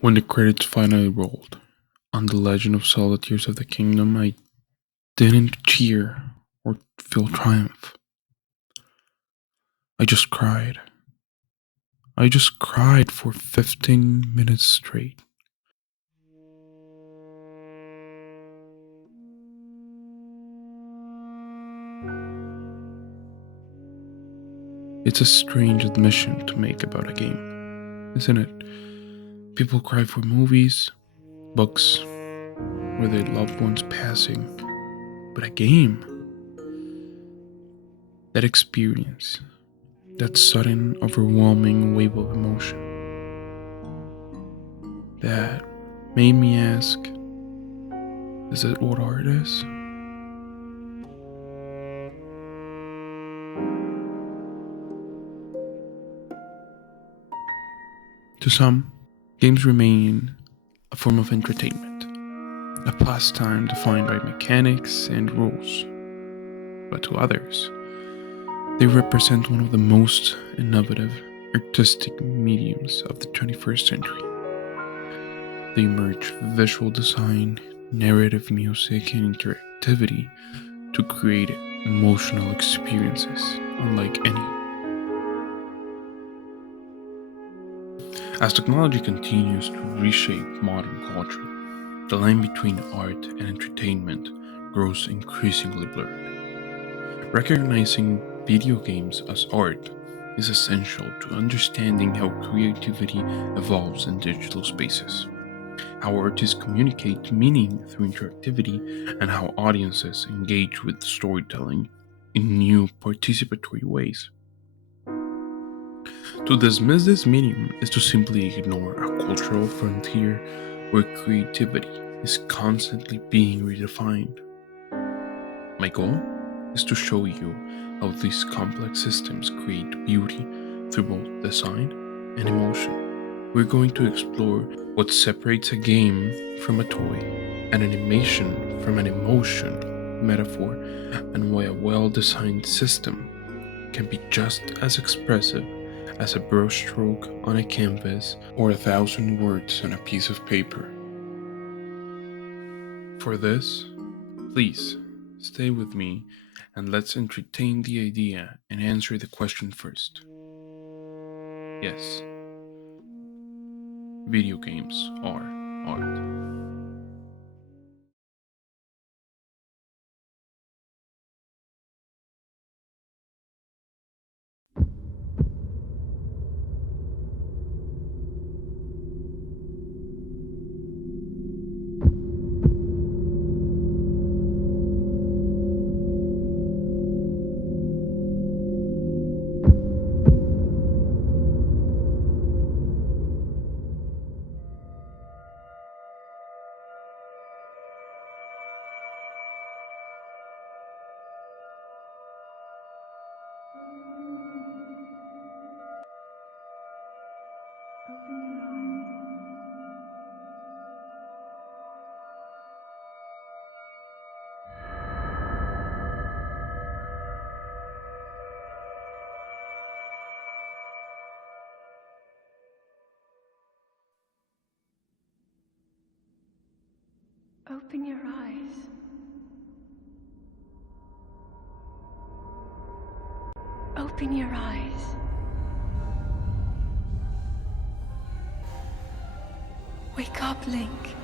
When the credits finally rolled on The Legend of Zelda Tears of the Kingdom, I didn't cheer or feel triumph. I just cried. I just cried for 15 minutes straight. It's a strange admission to make about a game, isn't it? People cry for movies, books, or their loved ones passing. But a game, that experience, that sudden, overwhelming wave of emotion, that made me ask, is it what art is? To some, games remain a form of entertainment, a pastime defined by mechanics and rules. But to others, they represent one of the most innovative artistic mediums of the 21st century. They merge visual design, narrative music, and interactivity to create emotional experiences unlike any. As technology continues to reshape modern culture, the line between art and entertainment grows increasingly blurred. Recognizing video games as art is essential to understanding how creativity evolves in digital spaces, how artists communicate meaning through interactivity, and how audiences engage with storytelling in new participatory ways. To dismiss this medium is to simply ignore a cultural frontier where creativity is constantly being redefined. My goal is to show you how these complex systems create beauty through both design and emotion. We're going to explore what separates a game from a toy, an animation from an emotion, metaphor, and why a well designed system can be just as expressive as a brushstroke on a canvas or 1,000 words on a piece of paper. For this, please stay with me and let's entertain the idea and answer the question first. Yes, video games are art. Open your eyes. Open your eyes. Wake up, Link.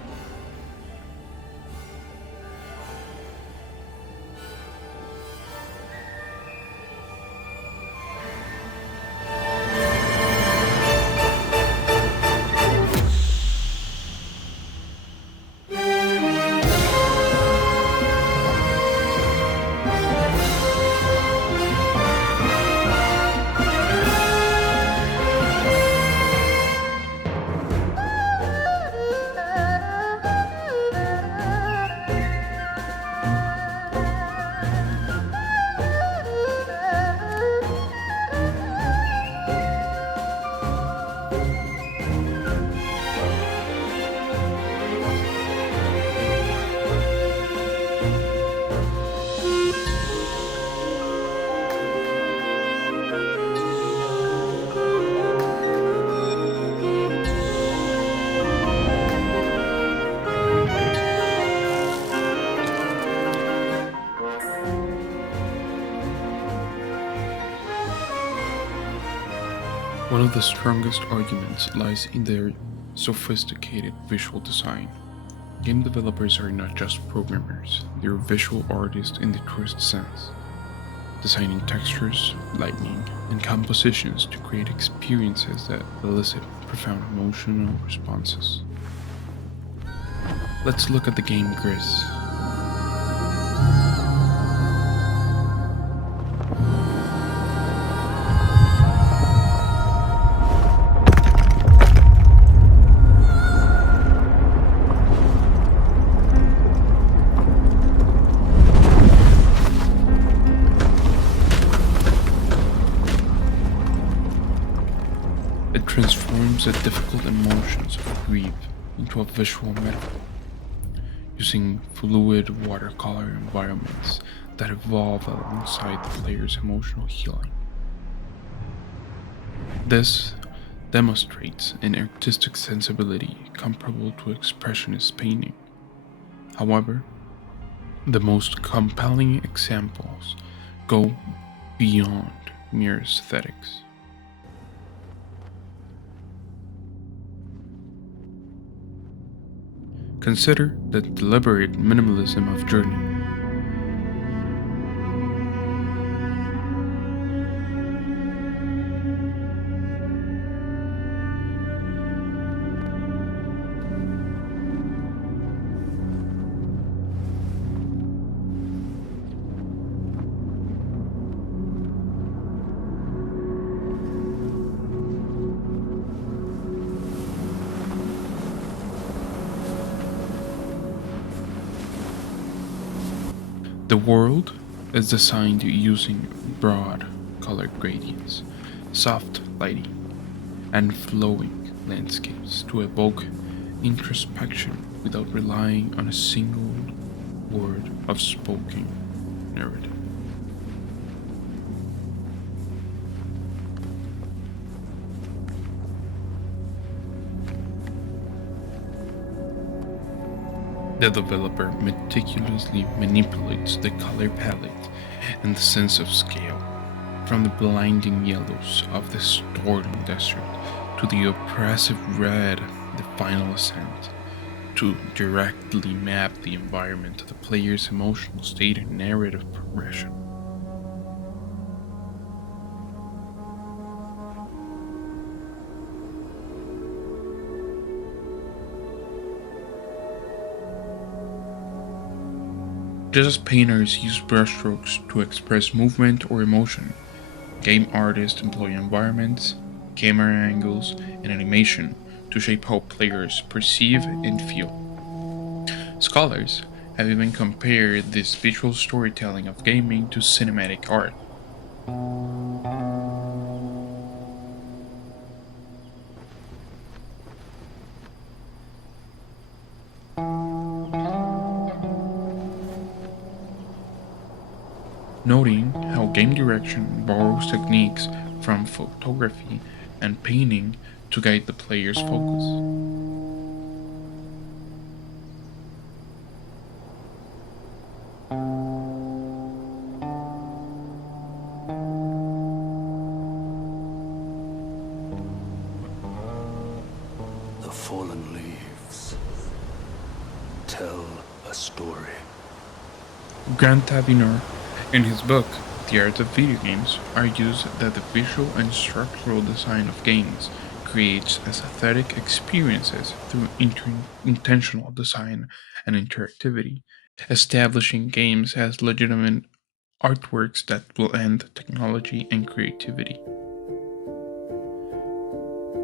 One of the strongest arguments lies in their sophisticated visual design. Game developers are not just programmers, they're visual artists in the truest sense, designing textures, lighting, and compositions to create experiences that elicit profound emotional responses. Let's look at the game Gris. It transforms the difficult emotions of grief into a visual metaphor, using fluid watercolor environments that evolve alongside the player's emotional healing. This demonstrates an artistic sensibility comparable to expressionist painting. However, the most compelling examples go beyond mere aesthetics. Consider the deliberate minimalism of Journey. The world is designed using broad color gradients, soft lighting, and flowing landscapes to evoke introspection without relying on a single word of spoken narrative. The developer meticulously manipulates the color palette and the sense of scale, from the blinding yellows of the stormy desert to the oppressive red of the final ascent, to directly map the environment to the player's emotional state and narrative progression. Just as painters use brushstrokes to express movement or emotion, game artists employ environments, camera angles, and animation to shape how players perceive and feel. Scholars have even compared this visual storytelling of gaming to cinematic art. Noting how game direction borrows techniques from photography and painting to guide the player's focus. The fallen leaves tell a story. Grant Tabinor, in his book The Art of Video Games, argues that the visual and structural design of games creates aesthetic experiences through intentional design and interactivity, establishing games as legitimate artworks that blend technology and creativity.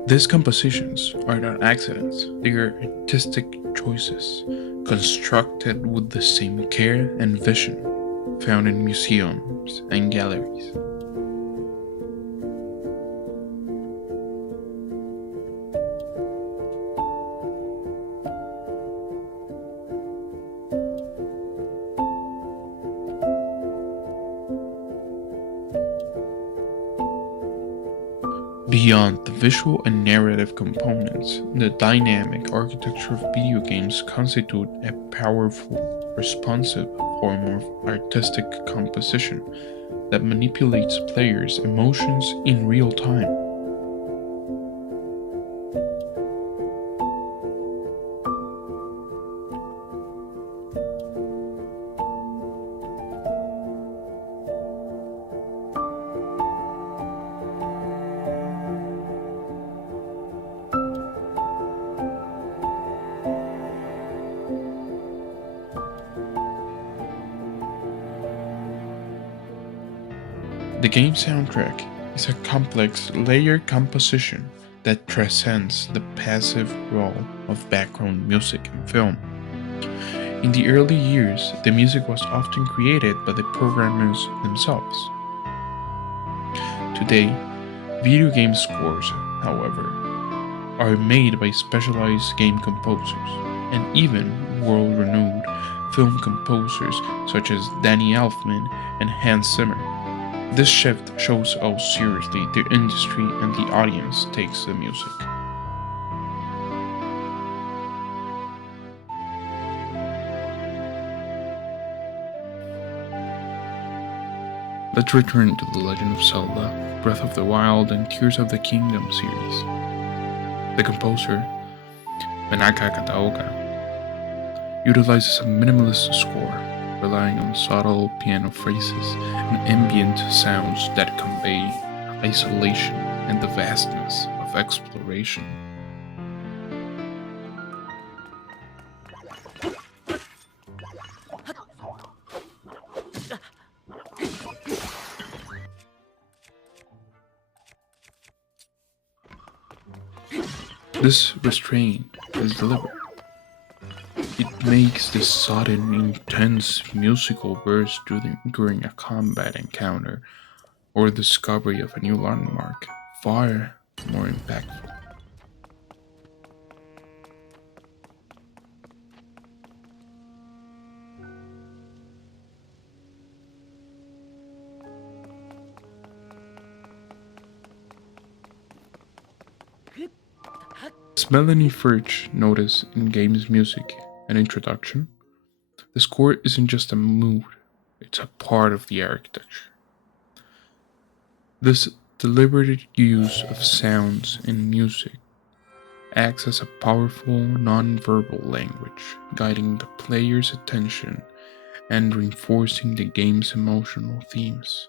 These compositions are not accidents, they are artistic choices, constructed with the same care and vision found in museums and galleries. Beyond the visual and narrative components, the dynamic architecture of video games constitute a powerful, responsive form of artistic composition that manipulates players' emotions in real time. The game soundtrack is a complex, layered composition that transcends the passive role of background music in film. In the early years, the music was often created by the programmers themselves. Today, video game scores, however, are made by specialized game composers and even world renowned film composers such as Danny Elfman and Hans Zimmer. This shift shows how seriously the industry and the audience takes the music. Let's return to The Legend of Zelda, Breath of the Wild, and Tears of the Kingdom series. The composer, Manaka Kataoka, utilizes a minimalist score, relying on subtle piano phrases and ambient sounds that convey isolation and the vastness of exploration. This restraint is deliberate. It makes this sudden, intense musical burst during a combat encounter or discovery of a new landmark far more impactful. As Melanie Furch noticed in games music and introduction, the score isn't just a mood, it's a part of the architecture. This deliberate use of sounds in music acts as a powerful non-verbal language, guiding the player's attention and reinforcing the game's emotional themes,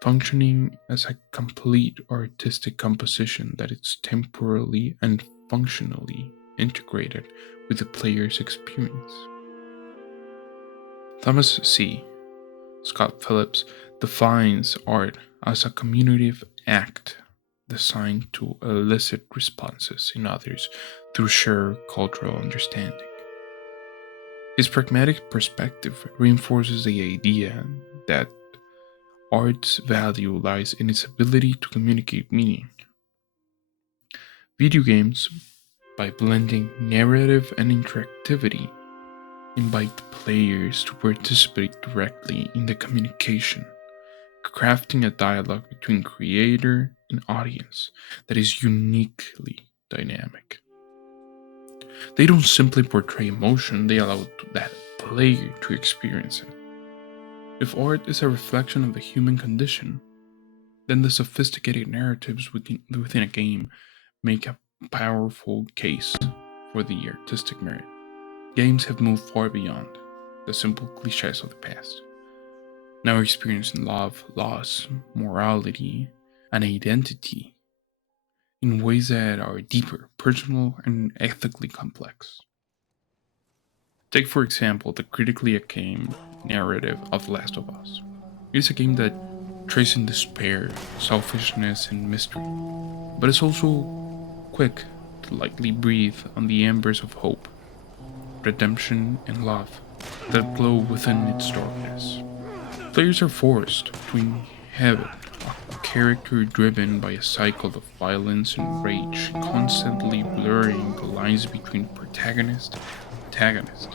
functioning as a complete artistic composition that is temporally and functionally integrated with the player's experience. Thomas C. Scott Phillips defines art as a communicative act designed to elicit responses in others through shared cultural understanding. His pragmatic perspective reinforces the idea that art's value lies in its ability to communicate meaning. Video games, by blending narrative and interactivity, invite players to participate directly in the communication, crafting a dialogue between creator and audience that is uniquely dynamic. They don't simply portray emotion, they allow that player to experience it. If art is a reflection of the human condition, then the sophisticated narratives within a game make a powerful case for the artistic merit. Games have moved far beyond the simple cliches of the past, now experiencing love, loss, morality, and identity in ways that are deeper, personal, and ethically complex. Take, for example, the critically acclaimed narrative of Last of Us. It is a game that traces despair, selfishness, and mystery, but it's also quick to lightly breathe on the embers of hope, redemption, and love that glow within its darkness. Players are forced to inhabit a character driven by a cycle of violence and rage, constantly blurring the lines between protagonist and antagonist.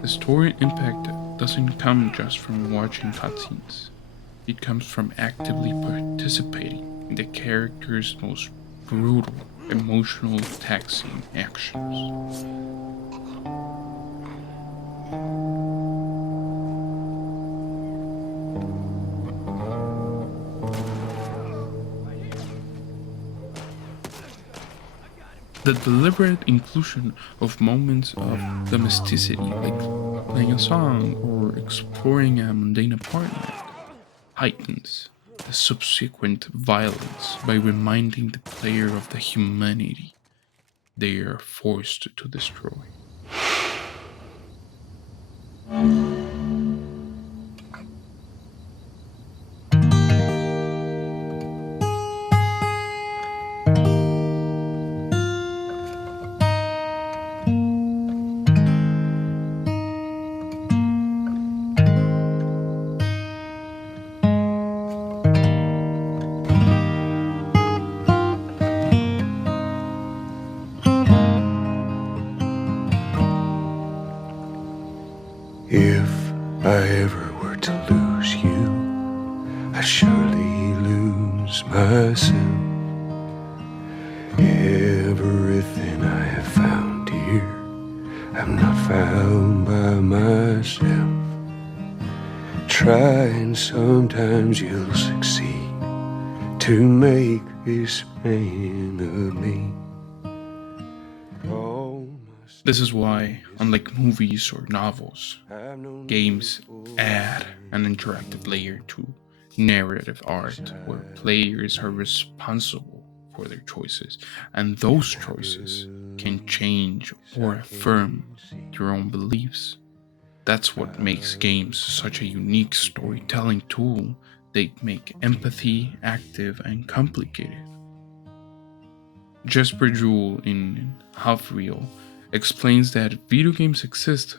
The story impact doesn't come just from watching cutscenes, it comes from actively participating in the character's most brutal, emotional taxing actions. The deliberate inclusion of moments of domesticity, like playing a song or exploring a mundane apartment, heightens the subsequent violence by reminding the player of the humanity they are forced to destroy. myself. Everything I have found here, I'm not found by myself. Try and sometimes you'll succeed to make this man of me. This is why, unlike movies or novels, games add an interactive layer to narrative art where players are responsible for their choices, and those choices can change or affirm your own beliefs. That's what makes games such a unique storytelling tool. They make empathy active and complicated. Jesper Jewell in Half Real explains that video games exist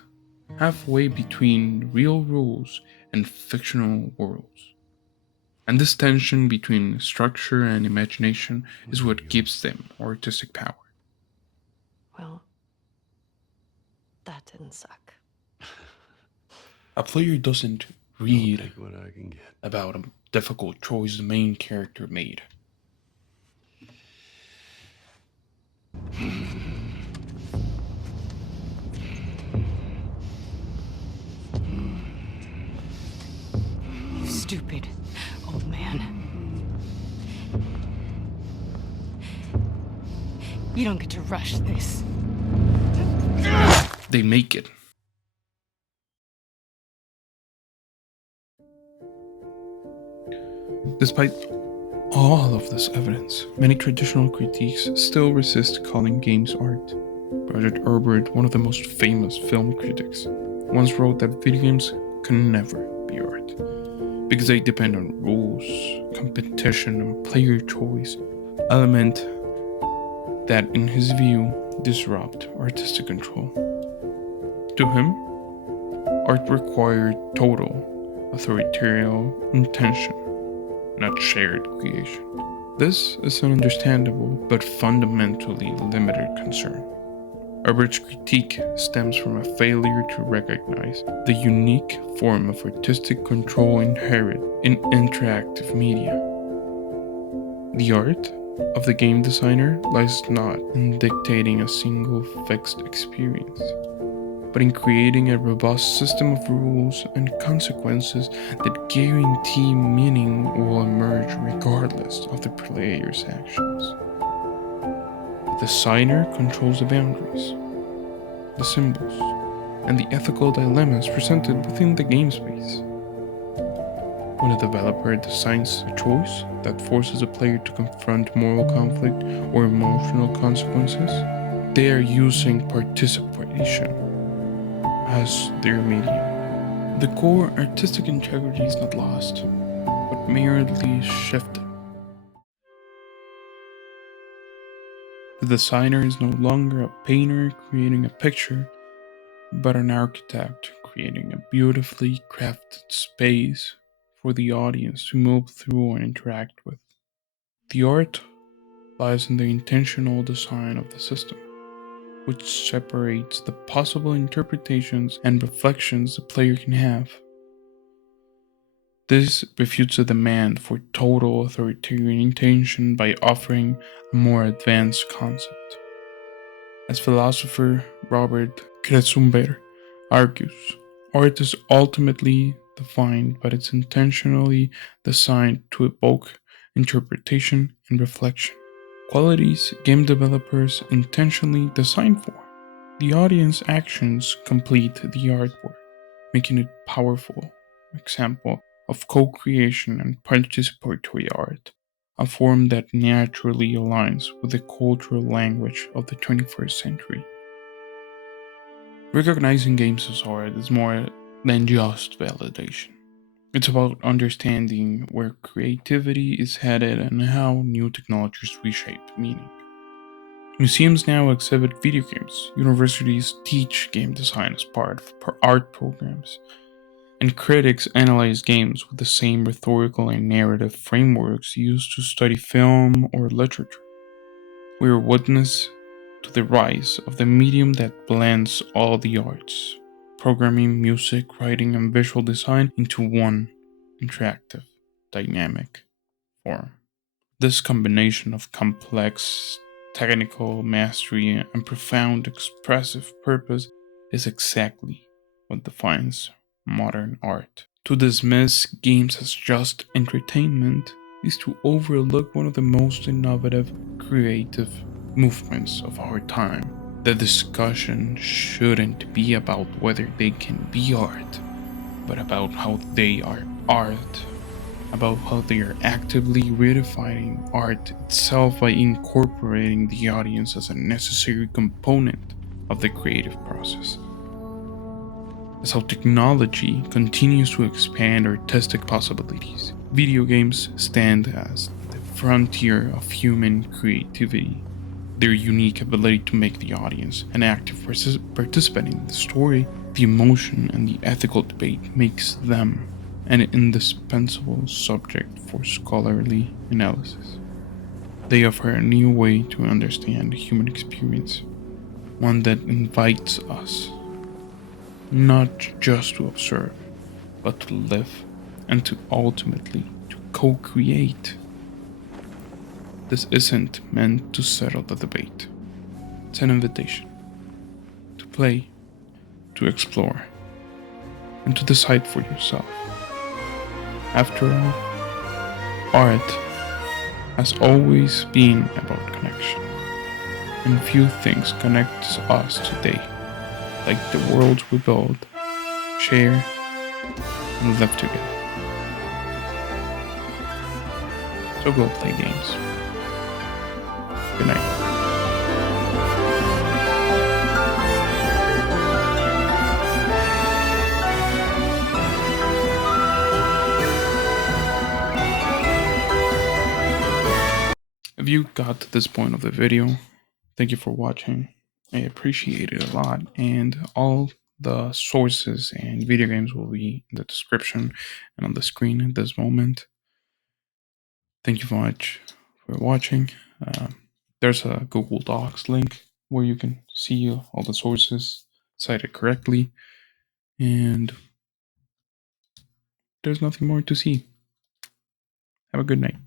halfway between real rules and fictional worlds. And this tension between structure and imagination is what gives them artistic power. Well, that didn't suck. A player doesn't I'll read take what I can get. about a difficult choice the main character made. You stupid old man. You don't get to rush this. They make it. Despite all of this evidence, many traditional critiques still resist calling games art. Roger Ebert, one of the most famous film critics, once wrote that video games can never be art because they depend on rules, competition, and player choice, element that, in his view, disrupt artistic control. To him, art required total authoritarian intention, not shared creation. This is an understandable but fundamentally limited concern. Herbert's critique stems from a failure to recognize the unique form of artistic control inherent in interactive media. The art of the game designer lies not in dictating a single fixed experience, but in creating a robust system of rules and consequences that guarantee meaning will emerge regardless of the player's actions. The designer controls the boundaries, the symbols, and the ethical dilemmas presented within the game space. When a developer designs a choice that forces a player to confront moral conflict or emotional consequences, they are using participation as their medium. The core artistic integrity is not lost, but merely shifted. The designer is no longer a painter creating a picture, but an architect creating a beautifully crafted space for the audience to move through and interact with. The art lies in the intentional design of the system, which separates the possible interpretations and reflections the player can have. This refutes the demand for total authoritarian intention by offering a more advanced concept. As philosopher Robert Kretzumber argues, art is ultimately defined by its intentionally designed to evoke interpretation and reflection, qualities game developers intentionally design for. The audience actions complete the artwork, making it powerful example of co-creation and participatory art, a form that naturally aligns with the cultural language of the 21st century. Recognizing games as art is more than just validation. It's about understanding where creativity is headed and how new technologies reshape meaning. Museums now exhibit video games, universities teach game design as part of art programs, and critics analyze games with the same rhetorical and narrative frameworks used to study film or literature. We are witness to the rise of the medium that blends all the arts, programming, music, writing, and visual design into one interactive, dynamic form. This combination of complex technical mastery and profound expressive purpose is exactly what defines modern art. To dismiss games as just entertainment is to overlook one of the most innovative, creative movements of our time. The discussion shouldn't be about whether they can be art, but about how they are art, about how they are actively redefining art itself by incorporating the audience as a necessary component of the creative process. As how technology continues to expand artistic possibilities, video games stand as the frontier of human creativity. Their unique ability to make the audience an active participant in the story, the emotion, and the ethical debate makes them an indispensable subject for scholarly analysis. They offer a new way to understand the human experience, one that invites us not just to observe, but to live and to ultimately to co-create. This isn't meant to settle the debate. It's an invitation to play, to explore, and to decide for yourself. After all, art has always been about connection, and few things connect us today like the worlds we build, share, and live together. So go play games. Good night. If you got to this point of the video, thank you for watching. I appreciate it a lot, and all the sources and video games will be in the description and on the screen at this moment. Thank you so much for watching. Uh, there's a Google Docs link where you can see all the sources cited correctly, and there's nothing more to see. Have a good night.